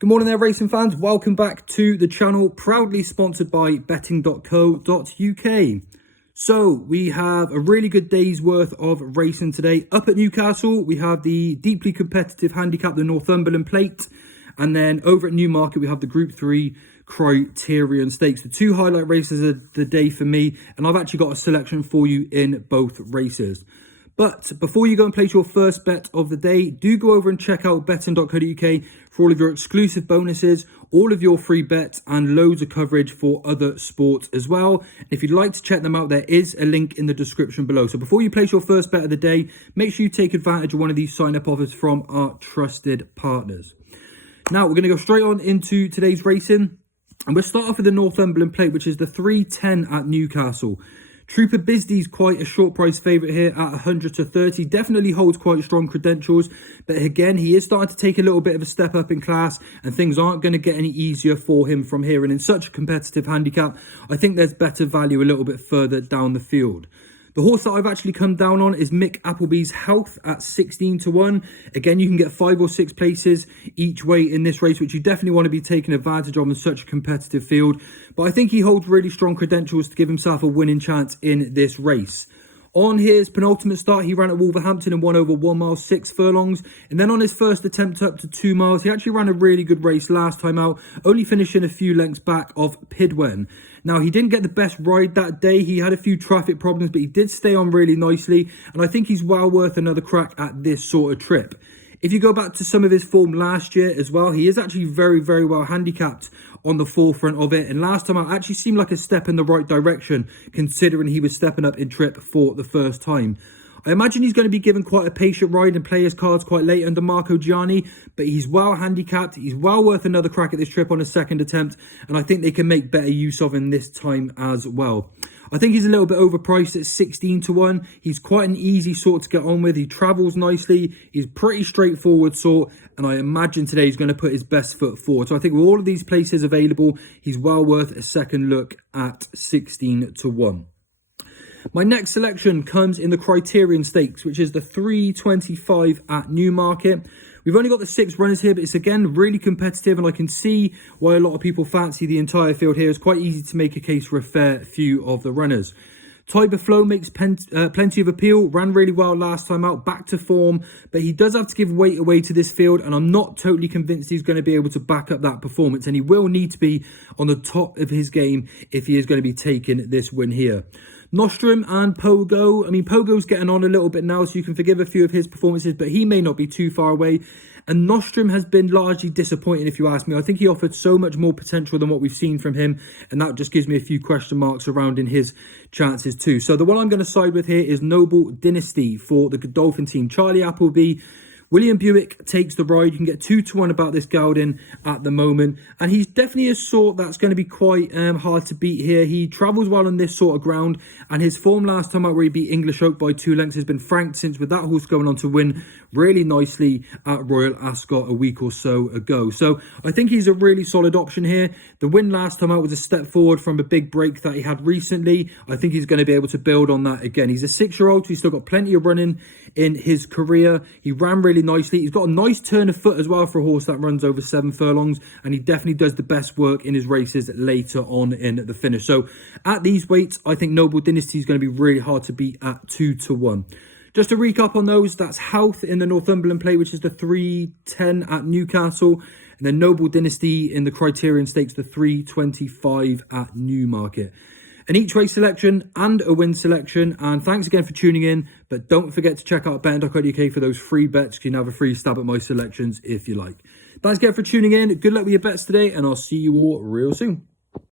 Good morning there, racing fans. Welcome back to the channel, proudly sponsored by betting.co.uk. So we have a really good day's worth of racing today. Up at Newcastle, we have the deeply competitive handicap, the Northumberland Plate. And then over at Newmarket, we have the Group 3 Criterion Stakes. The two highlight races of the day for me. And I've actually got a selection for you in both races. But before you go and place your first bet of the day, do go over and check out betting.co.uk for all of your exclusive bonuses, all of your free bets, and loads of coverage for other sports as well. If you'd like to check them out, there is a link in the description below. So before you place your first bet of the day, make sure you take advantage of one of these sign-up offers from our trusted partners. Now, we're going to go straight on into today's racing. And we'll start off with the Northumberland Plate, which is the 310 at Newcastle. Trooper Bisdee's quite a short price favourite here at 100 to 30. Definitely holds quite strong credentials. But again, he is starting to take a little bit of a step up in class. And things aren't going to get any easier for him from here. And in such a competitive handicap, I think there's better value a little bit further down the field. The horse that I've actually come down on is Mick Appleby's Health at 16 to 1. Again, you can get 5 or 6 places each way in this race, which you definitely want to be taking advantage of in such a competitive field. But I think he holds really strong credentials to give himself a winning chance in this race. On his penultimate start, he ran at Wolverhampton and won over 1 mile, 6 furlongs. And then on his first attempt up to 2 miles, he actually ran a really good race last time out, only finishing a few lengths back of Pidwen. Now, he didn't get the best ride that day. He had a few traffic problems, but he did stay on really nicely. And I think he's well worth another crack at this sort of trip. If you go back to some of his form last year as well, he is actually very, very well handicapped on the forefront of it. And last time out actually seemed like a step in the right direction, considering he was stepping up in trip for the first time. I imagine he's going to be given quite a patient ride and play his cards quite late under Marco Gianni, but he's well handicapped. He's well worth another crack at this trip on a second attempt, and I think they can make better use of him this time as well. I think he's a little bit overpriced at 16 to 1. He's quite an easy sort to get on with. He travels nicely. He's pretty straightforward sort, and I imagine today he's going to put his best foot forward. So I think with all of these places available, he's well worth a second look at 16 to 1. My next selection comes in the Criterion Stakes, which is the 325 at Newmarket. We've only got the 6 runners here, but it's again really competitive, and I can see why a lot of people fancy the entire field here. It's quite easy to make a case for a fair few of the runners. Tiber Flow makes plenty of appeal, ran really well last time out, back to form, but he does have to give weight away to this field, and I'm not totally convinced he's going to be able to back up that performance, and he will need to be on the top of his game if he is going to be taking this win here. Nostrum and Pogo. I mean, Pogo's getting on a little bit now, so you can forgive a few of his performances, but he may not be too far away. And Nostrum has been largely disappointing, if you ask me. I think he offered so much more potential than what we've seen from him, and that just gives me a few question marks surrounding his chances too. So the one I'm going to side with here is Noble Dynasty for the Godolphin team. Charlie Appleby. William Buick takes the ride. You can get 2 to 1 about this gelding at the moment. And he's definitely a sort that's going to be quite hard to beat here. He travels well on this sort of ground. And his form last time out where he beat English Oak by 2 lengths has been franked since, with that horse going on to win really nicely at Royal Ascot a week or so ago. So I think he's a really solid option here. The win last time out was a step forward from a big break that he had recently. I think he's going to be able to build on that again. He's a 6-year-old, so he's still got plenty of running in his career. He ran really nicely. He's got a nice turn of foot as well for a horse that runs over 7 furlongs, and he definitely does the best work in his races later on in the finish. So at these weights, I think Noble Dynasty is going to be really hard to beat at 2 to 1. Just to recap on those, that's Health in the Northumberland Plate, which is the 310 at Newcastle, and then Noble Dynasty in the Criterion Stakes, the 325 at Newmarket. An each way selection and a win selection. And thanks again for tuning in. But don't forget to check out betting.co.uk for those free bets. You can have a free stab at my selections if you like. Thanks again for tuning in. Good luck with your bets today, and I'll see you all real soon.